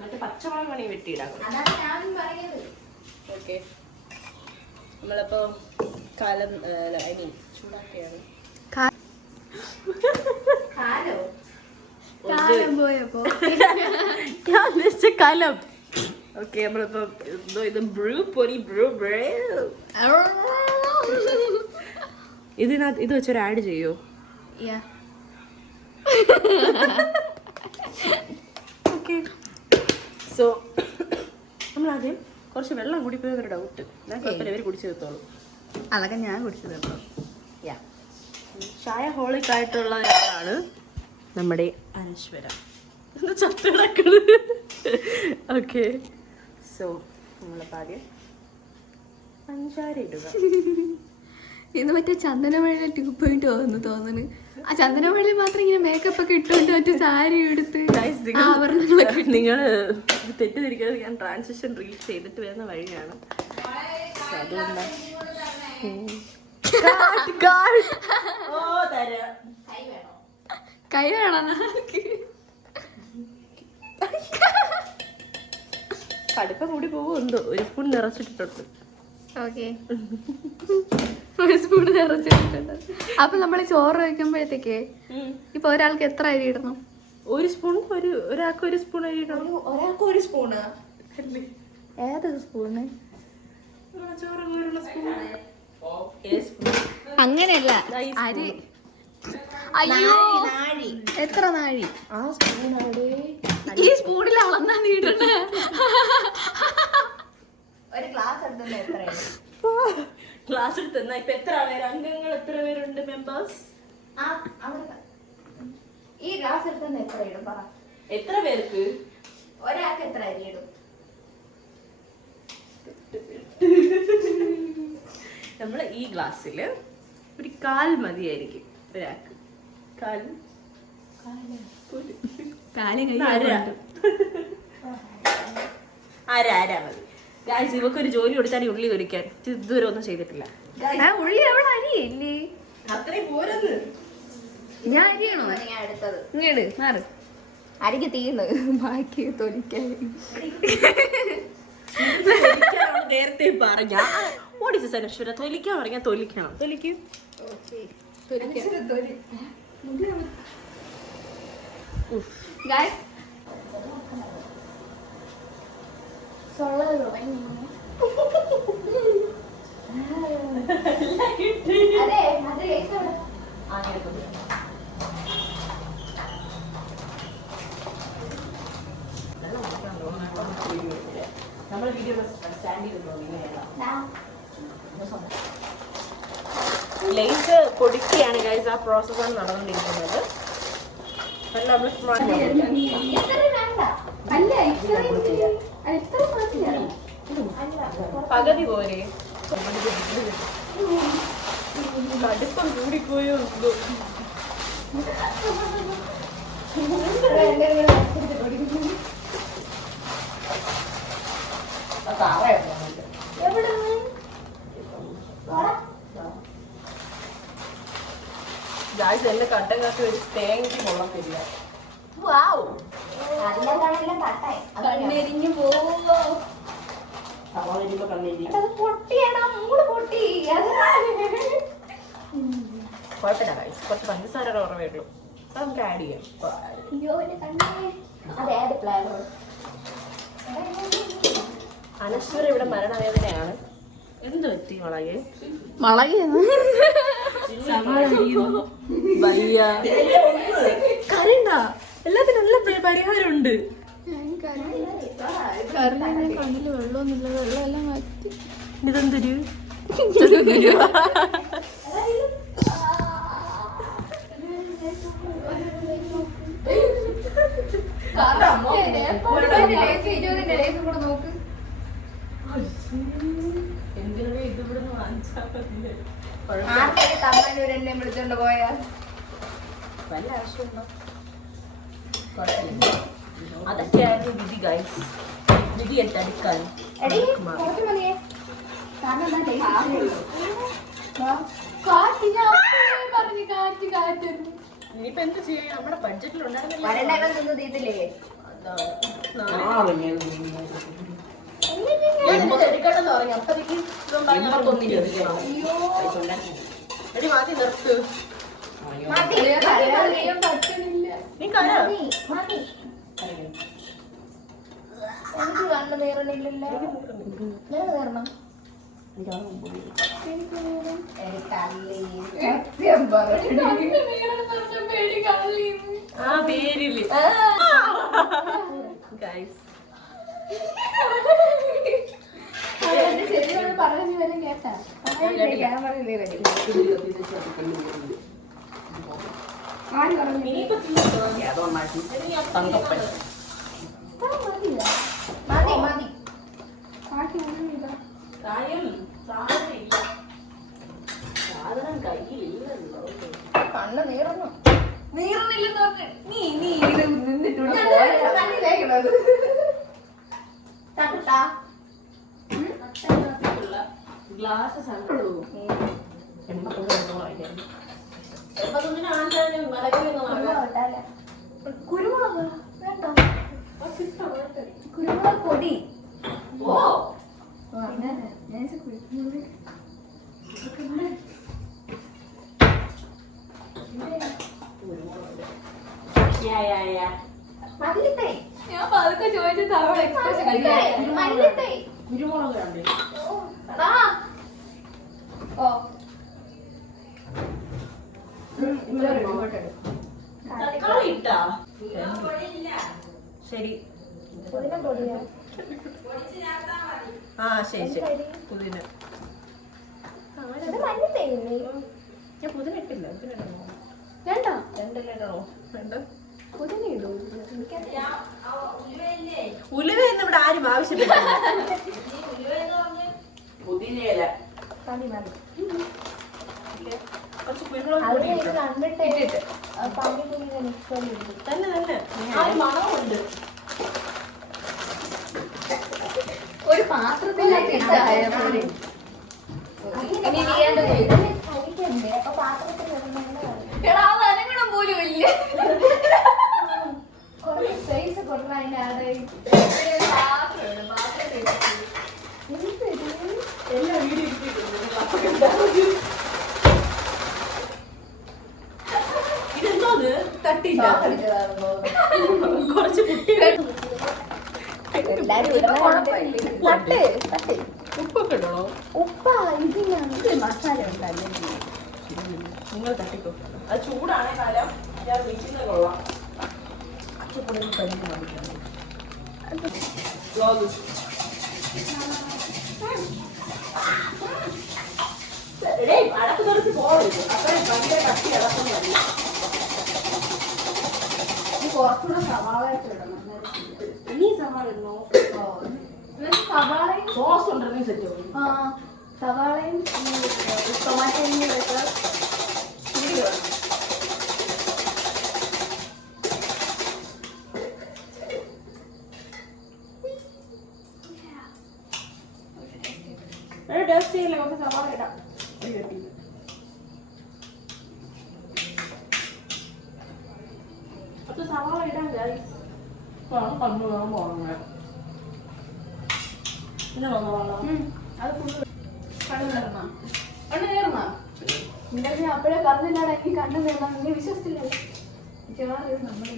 മറ്റേ പച്ചമുളക് വേണമെങ്കിൽ വെട്ടിയിടാം. അതാണ് ഞാനും പറയുന്നത്. ഓക്കെ, നമ്മളിപ്പോ കാലം ഐ മീൻ ചൂടാക്കിയാണ്. കാലോ പോയപ്പോ കാലം. ഓക്കെ, നമ്മളിപ്പോ ഇത് ബ്രൂ പൊരി ഇതിനകത്ത് ഇത് വെച്ചൊരു ആഡ് ചെയ്യോ? ഓക്കെ, സോ നമ്മളാദ്യം കുറച്ച് വെള്ളം കൂടി പോയി ഒരു ഡൗട്ട്. ഞാൻ കുഴപ്പമില്ല, ഇവർ കുടിച്ചു തീർത്തോളൂ. അതൊക്കെ ഞാൻ കുടിച്ചു തീർത്തോ. ചായ ഹോളിക് ആയിട്ടുള്ള ഒരാളാണ് നമ്മുടെ അനശ്വര. ചത്തു കിടക്കുന്നത്. ഓക്കെ, സോ നമ്മളിപ്പോൾ ആദ്യം പഞ്ചാര ഇടുക. ഇന്ന് മറ്റേ ചന്ദനമഴ 2.0 തോന്നുന്നു. ആ ചന്ദനമഴയിൽ മാത്രം ഇങ്ങനെ മേക്കപ്പ് ഒക്കെ ഇട്ടുകൊണ്ട് മറ്റേ സാരി എടുത്ത് ആഭരണങ്ങളൊക്കെ. നിങ്ങൾ തെറ്റിദ്ധരിക്കാതെ ഞാൻ ട്രാൻസിഷൻ റീൽ ചെയ്തിട്ട് വരുന്ന വഴിയാണ്. അതുകൊണ്ടാണ് കൈ വേണം. കടുപ്പം കൂടി പോകുമോ എന്തോ. ഒരു സ്പൂൺ നിറച്ചിട്ടിട്ടുണ്ട്. ഓക്കെ, ഒരു സ്പൂൺ നിറച്ചിട്ടുണ്ട്. അപ്പൊ നമ്മള് ചോറ് വയ്ക്കുമ്പോഴത്തേക്ക് ഇപ്പൊ ഒരാൾക്ക് എത്ര അരി ഇടണം? ഒരു സ്പൂൺ. ഒരാൾക്ക് ഒരു സ്പൂൺ അരി ഇടണം. ഒരാൾക്ക് ഒരു സ്പൂണ്. ഏത് സ്പൂണ്? ചോറ് കോരുള്ള സ്പൂൺ. അങ്ങനെയല്ല, അരി. അയ്യോ, എത്ര നാഴി? ആ സ്പൂണോടെ ഈ സ്പൂണിൽ അളന്നാ നീട്ടണ. ഒരു ഗ്ലാസ് എടുത്തത് എത്രയാണ്? ക്ലാസ് എടുത്തുന്ന ഇപ്പൊ എത്ര പേര് അംഗങ്ങൾ, എത്ര പേരുണ്ട് മെമ്പേഴ്സ്? ഈ ഗ്ലാസ് എടുത്തത് എത്ര ഇടും പറ? എത്ര പേർക്ക്? ഒരാൾക്ക് എത്ര അരി ഇടും? നമ്മള് ഈ ഗ്ലാസ്സില് ഒരു 1/4 മതിയായിരിക്കും ഒരാൾക്ക്. അര മതി. ഗായ്സ്, ഇവക്കൊരു ജോലി കൊടുത്താൽ ഉള്ളി ഒരിക്കാൻ ഇതുവരെ ഒന്നും ചെയ്തിട്ടില്ല. ഉള്ളി അവിടെ അരിയല്ലേ? അത്രയും പോരെന്ന്. ഞാൻ അരിയണോ? ഞാൻ എടുത്തത് ഇങ്ങോട്ട് മാറ്. അരിക്ക് തീർന്ന് ബാക്കി തൊലിക്കാൻ. നേരത്തെ പറഞ്ഞ അനശ്വര തൊലിക്കാൻ പറഞ്ഞാൽ തൊലിക്കണം. തൊലിക്കും. നമ്മൾ വീഡിയോ സ്റ്റാൻഡ് ലേസ് പൊടിക്കുകയാണ് ഗൈസ്. ആ പ്രോസസ്സാണ് നടന്നുകൊണ്ടിരിക്കുന്നത്. പകുതി പോരെ, കടുപ്പം കൂടിപ്പോയോ. ഗായ്സ്, എന്റെ കട്ടൻ കാപ്പി ഒരു തേങ്ങയ്ക്ക് കൊള്ളത്തില്ല. കണ്ണെരിഞ്ഞു പോവോ? സവാള വരുമ്പോ കണ്ണിരിക്കും. അത് പൊട്ടിയാടാ, മൂള് പൊട്ടി. കുഴപ്പമില്ല ഗൈസ്, കുറച്ച് പഞ്ചസാരയുടെ കുറവേ ഉള്ളൂ. അത് നമുക്ക് ആഡ് ചെയ്യാം. അയ്യോ എന്റെ കണ്ണേ. അത് ആഡ് ഫ്ലേവർ. അനശ്വര ഇവിടെ മരണവേദനയാണ്. എന്ത് പറ്റി മുളകെ? കരണ്ട, എല്ലാത്തിനും നല്ല പരിഹാരമുണ്ട്. കണ്ണില് വെള്ളമൊന്നുമില്ല, വെള്ളം എല്ലാം മാറ്റി. ഇതെന്തൊരു വിളിച്ചോണ്ട് പോയാ വല്ല ആവശ്യമുണ്ടോ? അതൊക്കെയായിരുന്നു വിധി ഗൈസ്. വിധി എടുക്കാൻ ഇനിയിപ്പോ എന്ത് ചെയ്യാം? നമ്മുടെ ബഡ്ജറ്റിൽ മാറ്റി നിർത്ത്. നീ കര. എനിക്ക് കണ്ണ് നേരണില്ലല്ലോ. നേരണം. ആ പേരില് ഗൈസ് ശരിയാണ് പറഞ്ഞു വരും കേട്ടാ. തങ്കപ്പൻ മതി മതി. കാര്യം സാധനം കയ്യിലില്ലല്ലോ. കണ്ണ് നീറുന്നു. നീറുന്നില്ലെന്ന് പറഞ്ഞ നീ ഇത് നിന്നിട്ടുണ്ട് കണ്ണിലേക്കണത് തട്ടാ ഗ്ലാസ് കുരുമുളക് വേണ്ട. കുരുമുളക് പൊടി. മല്ലിത്തൈ. ഞാൻ പതുക്കെ ചോദിച്ചത് അവളെ മല്ലിത്തൈ. കുരുമുളക് കണ്ടേ? തക്കാളി ഇട്ടാ ശരി. പുതിന പൊടിയാ. ആ ശരി ശരി. പുതിന മല്ലിത്തൈ. ഞാൻ പുതിന ഇട്ടില്ല. പുതിന ഇടണോ? വേണ്ട. രണ്ടെല്ലാം ഇടണോ? വേണ്ട. പുതിന ഇടൂ. ഉലുവ എന്ന് ഇവിടെ ആരും ആവശ്യപ്പെട്ടില്ല. പുതിനയില മതി മതി. കുറച്ച് കുരുമുളക് അത് പൊടി ഇത് കണ്ടിട്ട് പാനി പുതിന മിക്സ് ചെയ്ത് ഇടും. തന്നെ തന്നെ ആ മണമുണ്ട്. ഒരു പാത്രത്തിനകത്ത് ഇട്ടായ പോലെ. ഇനി ചെയ്യാണ്ടത് കഴിക്കണ്ടേ? അപ്പൊ പാത്രത്തിൽ എടാ അത് അനങ്ങണം പോലും ഇല്ല. കുറച്ച് സ്പേസ് കൊടുക്കണം അതിന്റെ ആടെ. എല്ലാ വീഡിയോ ഇതെന്തോന്ന് തട്ടില്ല. കുറച്ച് കുട്ടികൾ ഉപ്പൊക്കെ ഇടണോ? ഉപ്പ ഇതിനാണ് മസാല ഉണ്ടല്ലേ. നിങ്ങൾ തട്ടിക്കോ. അത് ചൂടാണേ കാലം ഞാൻ വീട്ടിൽ കൊള്ളാം. അച്ചപ്പൊടി കഴിക്കാൻ അടക്ക് തെറിച്ച് പോകരുത്. അത്രയും ഭയങ്കര കട്ടി അടക്കം മതി. കുറച്ചുകൂടെ സവാള ഇടണം. ഇനി സവാള ഇടണോ? സവാളയും സോസ് ഉണ്ടെങ്കിൽ സെറ്റ് ആവും. സവാളയും ടൊമാറ്റോയും ഇതൊക്കെ ടേസ്റ്റ് ചെയ്യില്ല. കുറച്ച് സവാള ഇടാം. അത് സവാള ഇടാൻ കണ്ണു വേണം പോകണം. അത് ഫുള്ള് കണ്ണു നേർന്നാ കണ്ണു നേർന്നാ നിങ്ങൾ അപ്പോഴേ പറഞ്ഞില്ലാടാ എനിക്ക് കണ്ണു നേർന്നാ നീ വിശ്വസിച്ചില്ലല്ലോ നമ്മളെ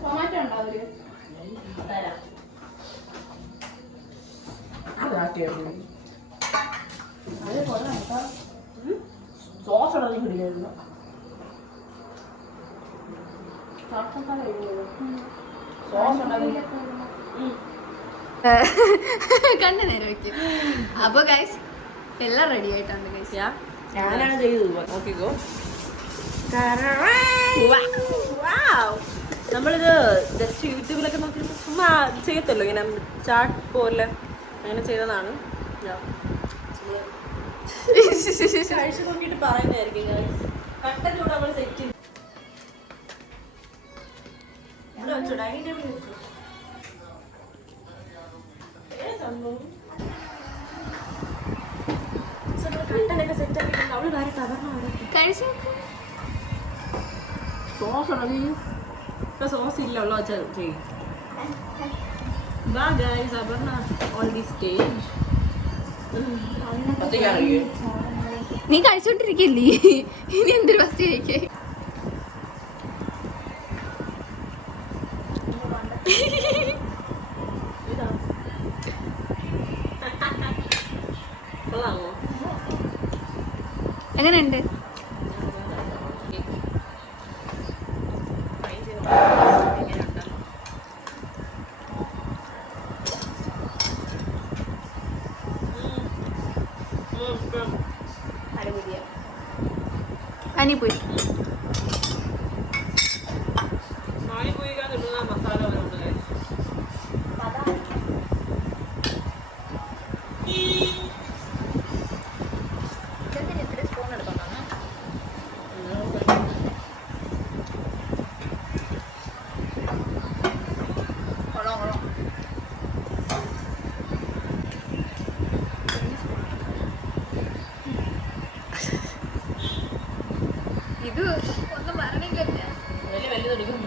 ടൊമാറ്റോ ഉണ്ടോ അവര് സോസ് ഇടറി പിടിക്കുന്നു കണ്ണു നേരെ വെക്കും. അപ്പൊ ഗൈസ് എല്ലാം റെഡി ആയിട്ടുണ്ട് ഗൈസ്. ഞാനാണ് ചെയ്തത്. നോക്കിക്കോ. നമ്മളിത് ജസ്റ്റ് യൂട്യൂബിലൊക്കെ നോക്കി ചുമ്മാ ചെയ്യത്തല്ലോ ഇങ്ങനെ ചാട്ട് പോലെ അങ്ങനെ ചെയ്തതാണ്. കഴിച്ചു നോക്കിയിട്ട് പറയുന്നതായിരിക്കും കണ്ടന്റ് കൂടെ നമ്മൾ സെറ്റ് ചെയ്ത് ഡൈനിങ് ടേബിൾ സംഭവം കണ്ടനൊക്കെ സെറ്റ് ആക്കിയിട്ടുണ്ട്. അവള് വേറെ കഴിച്ചു സോസ് ഇടങ്ങി ഇപ്പൊ സോസ് ഇല്ല ഉള്ള ചെയ്യും. Bye guys, Abarna on the stage. നീ കഴിച്ചോണ്ടിരിക്കല്ലേ ഇനി എന്തൊരു ഫസ്റ്റ് കഴിക്കേ എങ്ങനെയുണ്ട്? അനിപ്പോയി മസാല ഇത് ഒന്നും പറഞ്ഞില്ല വലിയ വലുതെടുക്കും.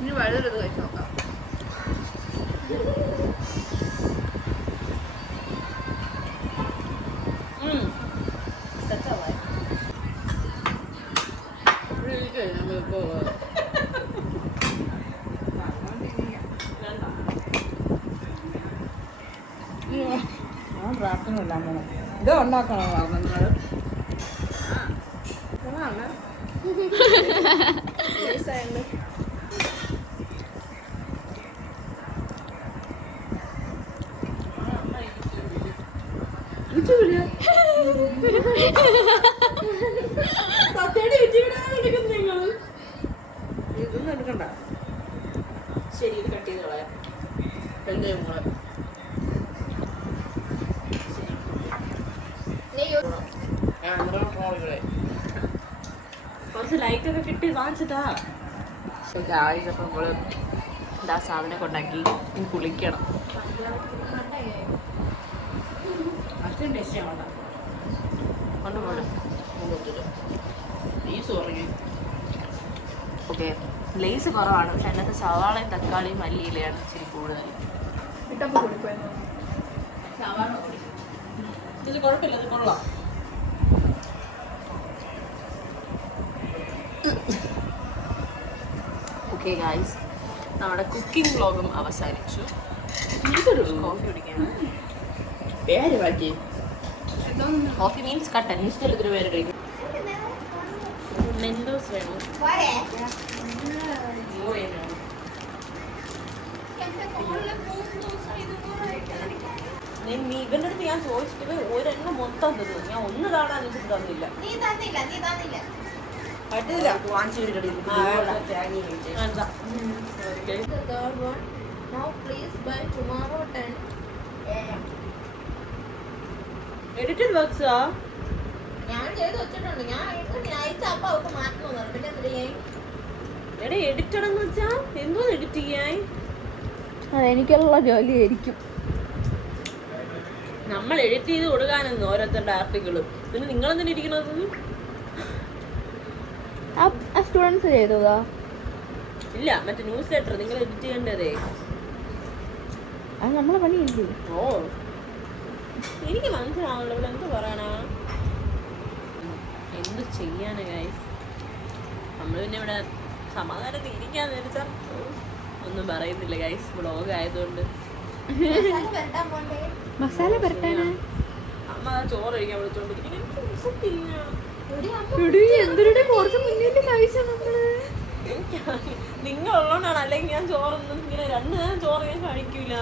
ഇനി വലുതെടുത്ത് കഴിച്ചു നോക്കാം. ഇത് ഉണ്ടാക്കണോ നിങ്ങൾ? ഇതൊന്നും എടുക്കണ്ട. ശരി, ഇത് കട്ട് ചെയ്ത് കളയാം. വെന്തയം കൂടെ കുറച്ച് ലൈക്കൊക്കെ കിട്ടി വാങ്ങിച്ചതാ. അപ്പം നമ്മള് ഇതാ സാധനം കൊണ്ടാക്കി ഇനി കുളിക്കണം. അച്ഛൻ ടേസ്റ്റ് വേണ്ട കൊണ്ടുപോകണം. ഓക്കെ, ലേസ് കുറവാണ്, പക്ഷെ അതിനകത്ത് സവാളയും തക്കാളിയും മല്ലിയിലയാണ് ഇച്ചിരി കൂടുതൽ. ഇത് കുഴപ്പമില്ല, ഇത് കൊള്ളാം. ഓക്കെ ഗായ്സ്, നമ്മുടെ കുക്കിംഗ് വ്ലോഗും അവസാനിച്ചു. കോഫി കുടിക്കാണ്. പേര് മാറ്റി. കോഫി മീൻസ് കട്ടൻ. ഇഷ്ടമുള്ളൊരു പേര് കഴിക്കും. മെൻഡോസ് വേണം. ഇവന്റെ അടുത്ത് ഞാൻ ചോദിച്ചിട്ട് ഒരെണ്ണം മൊത്തം തന്നു. ഞാൻ ഒന്ന് തവണ അനുസരിച്ച് തന്നില്ല. പറ്റില്ല. എഡിറ്റഡ് വർക്ക്സ് ഞാൻ ചെയ്ത് വെച്ചിട്ടുണ്ട്. ഞാൻ അയച്ച അപ്പൊ അവർക്ക് മാറ്റണമെന്ന് പിന്നെ എടാ എഡിറ്റടെന്ന് വെച്ചാ എന്തോ എഡിറ്റ് ചെയ്യാൻ അതെനിക്കുള്ള ജോലിയായിരിക്കും. നമ്മൾ എഡിറ്റ് ചെയ്ത് കൊടുക്കാനെന്ന് ഓരോരുത്തരുടെ ആർട്ടിക്കിളും. പിന്നെ നിങ്ങളെന്തിനാ ഇരിക്കണത്? ആ സ്റ്റുഡൻസ് ചെയ്തതാ? ഇല്ല, മറ്റേ ന്യൂസ് ലെറ്റർ നിങ്ങൾ എഡിറ്റ് ചെയ്യേണ്ടതേ. അത് നമ്മളെ പണിയില്ലേ? ഓ എനിക്ക് മനസ്സിലാവണല്ലോ ഇവിടെ എന്ത് പറയണ. എന്ത് ചെയ്യാനാ ഗൈസ്, നമ്മൾ പിന്നെ ഇവിടെ സമാധാനത്തിൽ ഇരിക്കാന്ന് വെച്ചാൽ ഒന്നും പറയുന്നില്ല ഗൈസ്, വ്ളോഗ് ആയതുകൊണ്ട്. മസാല പുരട്ടാനാ? അമ്മ ചോറ് കഴിക്കാൻ വിളിച്ചോണ്ടിരിക്കുന്നു. എനിക്ക് വിശപ്പില്ല. നിങ്ങളുള്ളോണ്ടാണ്, അല്ലെങ്കിൽ ഞാൻ ചോറൊന്നും ഇങ്ങനെ 2 നേരം ചോറ് ഞാൻ കഴിക്കൂല.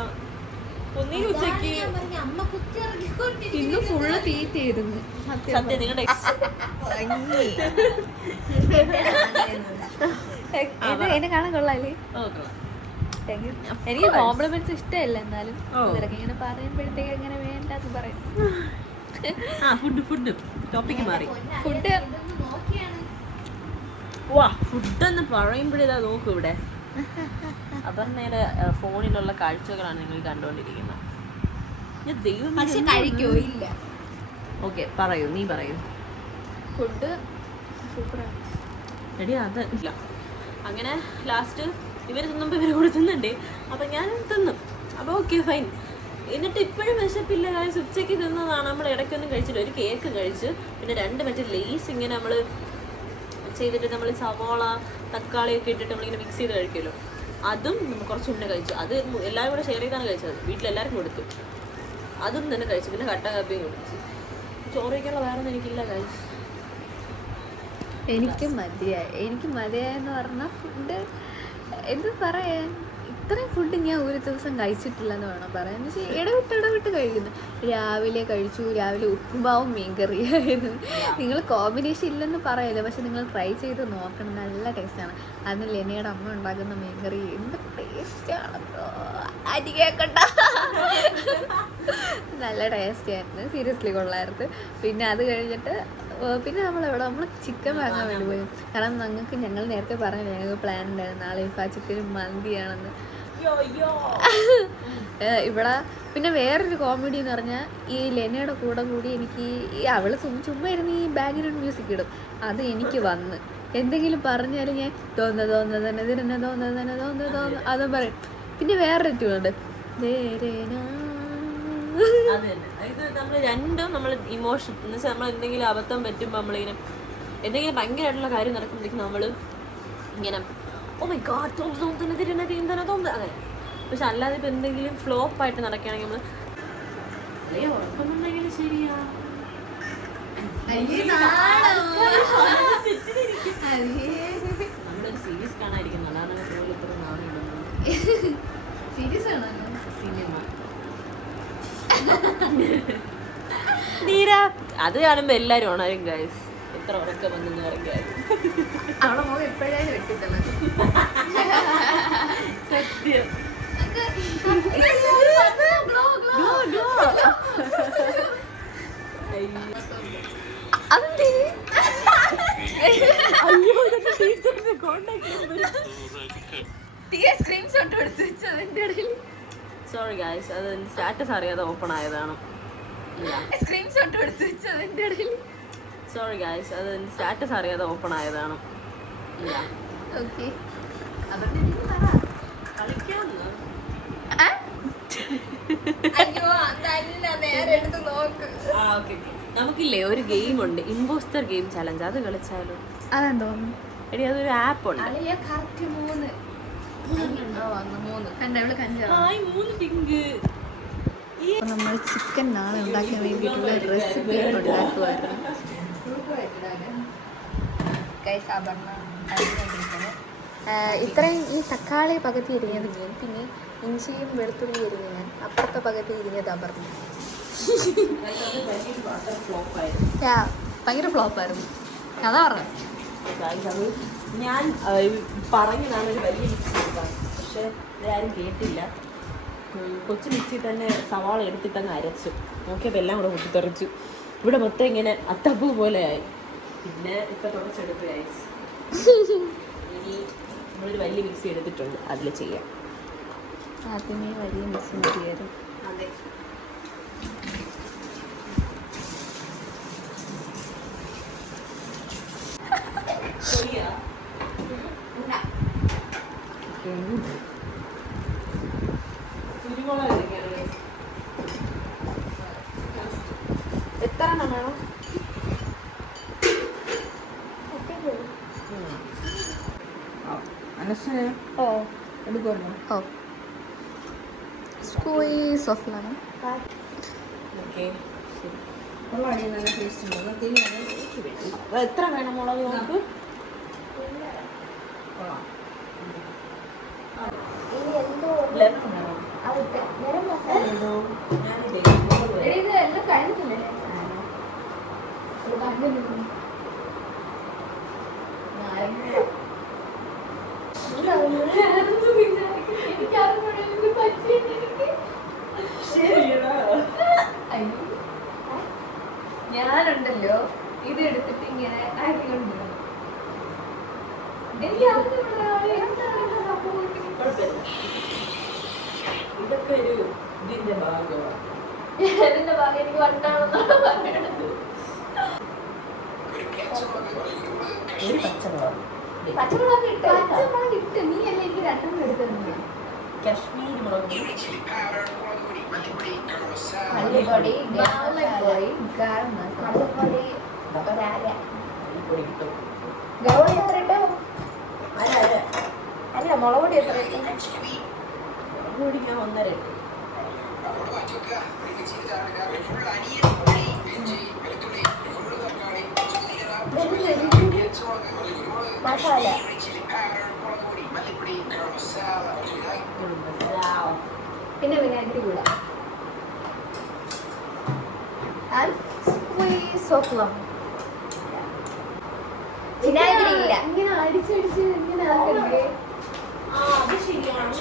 ഒന്നീ ഉച്ചക്ക് ഇന്ന് ഫുള്ള് തീറ്റയായിരുന്നു. സത്യം നിങ്ങളുടെ എന്നെ കാണാൻ കൊള്ളാല്ലേ? എനിക്ക് കോംപ്ലിമെന്റ്സ് ഇഷ്ടമല്ല, എന്നാലും ഇതൊക്കെ ഇങ്ങനെ പറയുമ്പോഴത്തേക്ക് അങ്ങനെ വേണ്ടെന്ന് പറയും. ഫുഡ് ടോപ്പിക്ക് മാറി. ഫുഡ് വാ, ഫുഡ് എന്ന് പറയുമ്പോഴേതാ നോക്കൂ ഇവിടെ അപർണയുടെ ഫോണിലുള്ള കാഴ്ചകളാണ് നിങ്ങൾ കണ്ടുകൊണ്ടിരിക്കുന്നത്. ഞാൻ ദൈവം കഴിക്കോ? ഇല്ല. ഓക്കെ പറയൂ, നീ പറയൂ. ഫുഡ് സൂപ്പറാണ്. എടി അതല്ല, അങ്ങനെ ലാസ്റ്റ് ഇവർ തിന്നുമ്പോൾ ഇവർ കൂടെ തിന്നണ്ടേ, അപ്പം ഞാൻ തിന്നും. അപ്പോൾ ഓക്കെ ഫൈൻ. എന്നിട്ട് ഇപ്പോഴും വിശപ്പില്ല. കാര്യം ഉച്ചയ്ക്ക് തിന്നതാണ്. നമ്മൾ ഇടയ്ക്കൊന്നും കഴിച്ചില്ല. ഒരു കേക്ക് കഴിച്ച്, പിന്നെ 2 മറ്റേ ലേസ് ഇങ്ങനെ നമ്മൾ ചെയ്തിട്ട് നമ്മൾ സവാള തക്കാളിയൊക്കെ ഇട്ടിട്ട് നമ്മളിങ്ങനെ മിക്സ് ചെയ്ത് കഴിക്കുമല്ലോ, അതും നമ്മൾ കുറച്ച് മുന്നേ കഴിച്ചു. അത് എല്ലാവരും കൂടെ ഷെയർ ചെയ്താണ് കഴിച്ചത്. വീട്ടിലെല്ലാവർക്കും കൊടുത്തു. അതും തന്നെ കഴിച്ചു. പിന്നെ കട്ട കാപ്പിയും കൊടുത്തു. ചോറ് കഴിക്കാനുള്ള വേറെ ഒന്നും എനിക്കില്ല കഴിച്ചു. എനിക്ക് മതിയായെന്ന് പറഞ്ഞാൽ ഫുഡ് എന്ത് പറയാൻ, ഇത്രയും ഫുഡ് ഞാൻ ഒരു ദിവസം കഴിച്ചിട്ടില്ലെന്ന് വേണം പറയാൻ. എന്ന് വെച്ചാൽ ഇടവിട്ട് കഴിക്കുന്നു. രാവിലെ കഴിച്ചു, രാവിലെ ഉപ്പുമാവും മീൻകറിയായിരുന്നു. നിങ്ങൾ കോമ്പിനേഷൻ ഇല്ലെന്ന് പറയല്ലോ, പക്ഷെ നിങ്ങൾ ട്രൈ ചെയ്ത് നോക്കണം, നല്ല ടേസ്റ്റാണ്. അന്ന് ലെനയുടെ അമ്മ ഉണ്ടാക്കുന്ന മീൻകറി എന്ത് ടേസ്റ്റാണല്ലോ, അരി കേക്കട്ട, നല്ല ടേസ്റ്റായിരുന്നു. സീരിയസ്ലി കൊള്ളായിരുന്നു. പിന്നെ അത് കഴിഞ്ഞിട്ട് പിന്നെ നമ്മൾ ചിക്കൻ വാങ്ങാൻ വേണ്ടി പോയി. കാരണം ഞങ്ങൾ നേരത്തെ പറഞ്ഞു, ഞങ്ങൾക്ക് പ്ലാൻ ഉണ്ടായിരുന്നു നാളെ ഇഫാ ചിക്കനും മന്തിയാണെന്ന്. ഇവിടെ പിന്നെ വേറൊരു കോമഡി എന്ന് പറഞ്ഞാൽ, ഈ ലെനയുടെ കൂടി എനിക്ക് അവള് ചുമ്മാ ഇരുന്ന് ഈ ബാക്ക്ഗ്രൗണ്ട് മ്യൂസിക് ഇടും. അത് എനിക്ക് വന്ന് എന്തെങ്കിലും പറഞ്ഞാലും ഞാൻ തോന്നുന്നത് അതും പറയും. പിന്നെ വേറൊരു ട്യൂണുണ്ട്, ഇത് നമ്മൾ രണ്ടും നമ്മൾ ഇമോഷൻ എന്ന് വെച്ചാൽ നമ്മൾ എന്തെങ്കിലും അബദ്ധം പറ്റുമ്പോൾ നമ്മളിങ്ങനെ എന്തെങ്കിലും ഭയങ്കരമായിട്ടുള്ള കാര്യം നടക്കുമ്പോഴേക്കും നമ്മൾ ഇങ്ങനെ ഓ മൈ ഗോഡ് തോന്നുന്നു അങ്ങനെ. പക്ഷെ അല്ലാതെ ഇപ്പം എന്തെങ്കിലും ഫ്ലോപ്പായിട്ട് നടക്കുകയാണെങ്കിൽ നമ്മൾ ഉറക്കുന്നുണ്ടെങ്കിൽ ശരിയാ നമ്മളൊരു സീരീസ് കാണാതിരിക്കുന്നു. അതാണ് ഫോണിൽ ഇത്ര നാളുള്ളത്. സിനിമ അത് കാണുമ്പോ എല്ലാരും ഉണരും ഗൈസ്. എത്ര ഉറക്കം വന്നെന്ന് പറയും ഗൈസ്. സത്യം. സോറി ഗൈസ്, അത് സ്റ്റാറ്റസ് അറിയാതെ ഓപ്പൺ ആയതാണ്. സോറി ഗൈസ്, അത് സ്റ്റാറ്റസ് അറിയാതെ ഓപ്പൺ ആയതാണ്. നമുക്കില്ലേ ഒരു ഗെയിം ഉണ്ട്, ഇമ്പോസ്റ്റർ ഗെയിം ചലഞ്ച്. അത് കളിച്ചാലോ? അതെന്തോ എടി അതൊരു ആപ്പ് ഉണ്ട്. 3 പിങ്ക്. നമ്മൾ ചിക്കൻ നാളെ ഉണ്ടാക്കാൻ വേണ്ടിയിട്ടുള്ള റെസിപ്പി ഉണ്ടാക്കുമായിരുന്നു. ഇത്രയും ഈ തക്കാളി പകുതി ഇരിഞ്ഞത് ഞാൻ, പിന്നെ ഇഞ്ചിയും വെളുത്തുള്ളി ഇരിഞ്ഞ ഞാൻ, അപ്പുറത്തെ പകുതി ഇരിഞ്ഞത് അപർണ. ഭയങ്കര ഫ്ലോപ്പായിരുന്നു. അതാ പറഞ്ഞു. ഞാൻ പറഞ്ഞതാണ് ഒരു വലിയ മിക്സി എടുക്കാൻ, പക്ഷെ ഇതാരും കേട്ടില്ല. കൊച്ചു മിക്സി തന്നെ സവാള എടുത്തിട്ടങ്ങ് അരച്ചു നോക്കിയപ്പോൾ എല്ലാം കൂടെ പൊട്ടിത്തെറിച്ചു. ഇവിടെ മൊത്തം ഇങ്ങനെ അത്തപ്പൂ പോലെ ആയി. പിന്നെ ഇപ്പം തുടച്ചെടുത്ത് ഗൈസ്. ഇനി നമ്മളൊരു വലിയ മിക്സി എടുത്തിട്ടുണ്ട്, അതിൽ ചെയ്യാം. ആദ്യമേ വലിയ മിക്സി മതിയായിരുന്നു. അതെ. എത്ര എണ്ണം വേണം? ഓ ഓ സ്ക്വീസ് ഓഫ് ലെമൺ. ഓക്കെ. എത്ര വേണം മുളക് നമുക്ക്? ഇനി എന്തോ ലെമൺ വേണം. ഗരം മസാല ഇടോ? ഇതെല്ലാം കഴിഞ്ഞിട്ടില്ലേ? ഞാനുണ്ടല്ലോ ഇത് എടുത്തിട്ട് ഇങ്ങനെ ആക്കിക്കൊണ്ട് എനിക്ക് ഇതൊക്കെ ഒരു ഇതിന്റെ ഭാഗമാണ്. അതിന്റെ ഭാഗം എനിക്ക് വട്ടാണെന്നാണ് പറയണത്. ഒരു പച്ചമുളക്, പച്ചമുളക് ഇട്ട് നീ അല്ലേ എനിക്ക് രണ്ടെണ്ണം എടുത്തത്. കാശ്മീരി മുളക്, മല്ലിപ്പൊടി, മല്ലിപ്പൊടി, ഗരം മസാല, മല്ലിപ്പൊടി ഒരര. മല്ലിപ്പൊടി കിട്ടും. ഗരം എത്ര ഇട്ടോ? അര അര. അല്ല മുളക് പൊടി എത്ര ഇട്ടു? മുളക് പൊടി ഞാൻ 1.5 ഇട്ടു. മസാല പിന്നെ വിനാഗിരി കൂടാ. വിനാഗിരി ഇല്ല. ഇങ്ങനെ അടിച്ചടിച്ച് ഇങ്ങനെ ആക്കണ്ടേ? അത് ശരിയാണ്.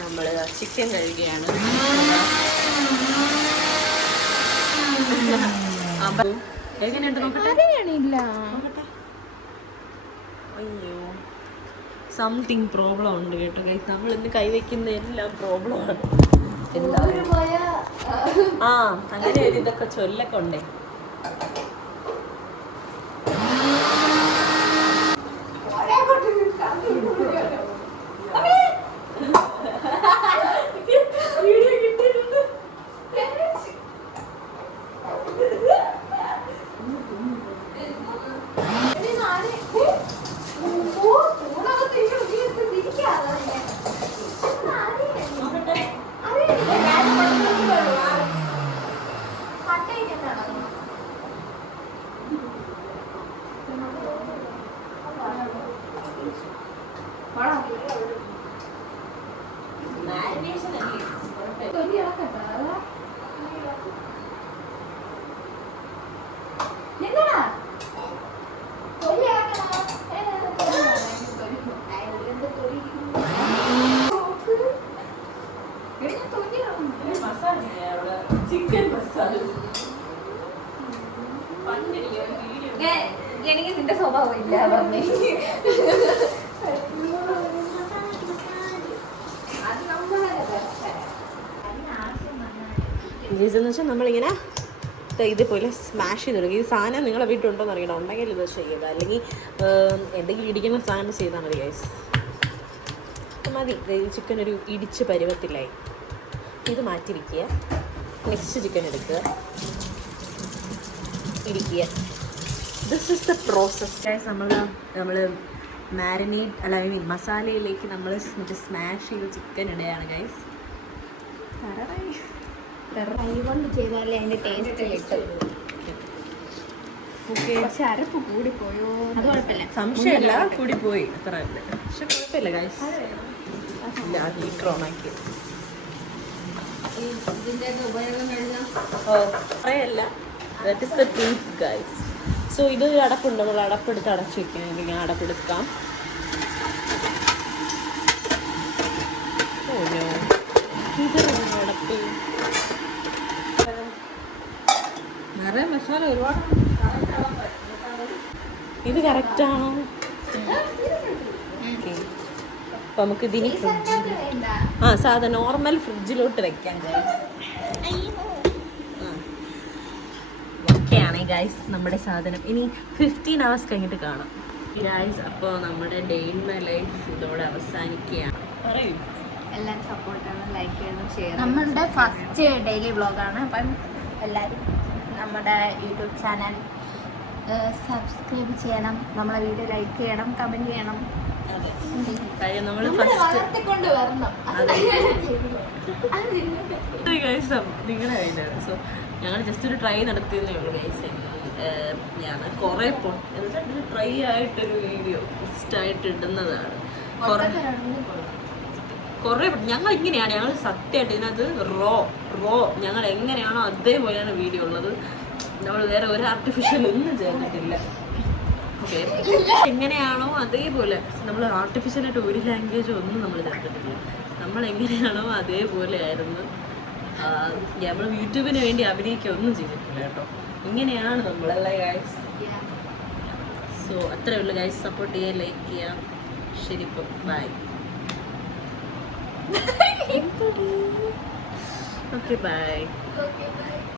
നമ്മൾ ചിക്കൻ കഴിക്കുകയാണ്. എങ്ങനെയുണ്ട് നോക്കട്ടെ. അറിയണില്ല. അയ്യോ, സംതിങ് പ്രോബ്ലം ഉണ്ട് കേട്ടോ. നമ്മൾ ഇന്ന് കൈവയ്ക്കുന്ന എല്ലാം പ്രോബ്ലമാണ്. എന്തായാലും ആ അങ്ങനെ ഒരു ഇതൊക്കെ ചൊല്ലൊക്കെ ഉണ്ടേ. ചിക്കൻ മസാല എനിക്ക് നിന്റെ സ്വഭാവം ഇല്ല പറഞ്ഞേ. എന്ന് വെച്ചാൽ നമ്മളിങ്ങനെ ഇതുപോലെ സ്മാഷ് ചെയ്ത് കൊടുക്കുക. ഈ സാധനം നിങ്ങളെ വീട്ടിലുണ്ടോയെന്ന് അറിയണം. ഉണ്ടെങ്കിൽ ഇത് ചെയ്യുക, അല്ലെങ്കിൽ എന്തെങ്കിലും ഇടിക്കുന്ന സാധനം ചെയ്താൽ മതി ഗൈസ്. മതി. ചിക്കൻ ഒരു ഇടിച്ച് പരുവത്തിലായി. ഇത് മാറ്റി വയ്ക്കുക. നെക്സ്റ്റ് ചിക്കൻ എടുക്കുക, ഇടിക്കുക. This is the process guys. നമ്മൾ മാരിനേറ്റ് അല്ല ഐ മീൻ മസാലയിലേക്ക് നമ്മൾ മറ്റേ സ്മാഷ് ചെയ്ത് ചിക്കൻ ഇടുകയാണ് ഗൈസ്. കൈകൊണ്ട് ചെയ്താലേ അതിന്റെ ടേസ്റ്റ് കിട്ടും. പക്ഷെ അരപ്പ് കൂടിപ്പോയോ? അത് കുഴപ്പമില്ല, സംശയമല്ല, കൂടിപ്പോയി അത്ര തന്നെ. പക്ഷെ കുഴപ്പമില്ല ഗൈസ്. ഇല്ല, അത് ഹീറ്റർ ഓണാക്കി. ഇതിന്റെ ഉപയോഗം കഴിഞ്ഞാൽ പറയല്ല, that is the truth guys. So ഇത് അടപ്പുണ്ട്, നമ്മൾ അടപ്പെടുത്ത് അടച്ചു വെക്കാം. ഇത് ഞാൻ അടപ്പെടുക്കാം. അടപ്പ് നിറയെ മസാല ഒരുപാട്. ഇത് കറക്റ്റാണോ? അപ്പം നമുക്ക് ഇതിനി സാധാ നോർമൽ ഫ്രിഡ്ജിലോട്ട് വെക്കാം ഗൈസ്. ഓക്കെയാണ് ഗൈസ് നമ്മുടെ സാധനം. ഇനി 15 hours കഴിഞ്ഞിട്ട് കാണാം ഗൈസ്. അപ്പോൾ നമ്മുടെ ഡേ ഇൻ മൈ ലൈഫ് ഇതോടെ അവസാനിക്കുകയാണ്. പറയൂ. എല്ലാവരും സപ്പോർട്ടാണ്, ലൈക്ക് ചെയ്യണം, ഷെയർ. നമ്മളുടെ ഫസ്റ്റ് ഡെയിലി വ്ളോഗാണ്. അപ്പം എല്ലാവരും നമ്മുടെ യൂട്യൂബ് ചാനൽ സബ്സ്ക്രൈബ് ചെയ്യണം, നമ്മളെ വീഡിയോ ലൈക്ക് ചെയ്യണം, കമൻറ്റ് ചെയ്യണം. കാര്യം നമ്മൾ ഫസ്റ്റ് വളർത്തിക്കൊണ്ട് വരണം. നിങ്ങളുടെ കയ്യിലാണ്. സോ ഞങ്ങൾ ജസ്റ്റ് ഒരു ട്രൈ നടത്തിയെന്നേ ഉള്ളൂ ഗൈസ്. ഞാൻ കുറേ ട്രൈ ആയിട്ടൊരു വീഡിയോ ഫസ്റ്റായിട്ട് ഇടുന്നതാണ്. കുറേ ഞങ്ങൾ ഇങ്ങനെയാണ്, ഞങ്ങൾ സത്യമായിട്ട് ഇതിനകത്ത് റോ ഞങ്ങൾ എങ്ങനെയാണോ അതേപോലെയാണ് വീഡിയോ ഉള്ളത്. നമ്മൾ വേറെ ഒരു ആർട്ടിഫിഷ്യൽ ഒന്നും ചെയ്തിട്ടില്ല. ഓക്കെ, എങ്ങനെയാണോ അതേപോലെ നമ്മൾ ആർട്ടിഫിഷ്യലായിട്ട് ഒരു ലാംഗ്വേജ് ഒന്നും നമ്മൾ ചേർത്തിട്ടില്ല. നമ്മൾ എങ്ങനെയാണോ അതേപോലെ ആയിരുന്നു. നമ്മൾ യൂട്യൂബിന് വേണ്ടി അഭിനയിക്കുക ഒന്നും ചെയ്തിട്ടില്ല കേട്ടോ. ഇങ്ങനെയാണ് നമ്മളല്ലേ ഗൈസ്. സോ അത്രേ ഉള്ളൂ ഗൈസ്. സപ്പോർട്ട് ചെയ്യുക, ലൈക്ക് ചെയ്യുക. ശരി, ഇപ്പം ബൈ. Okay bye.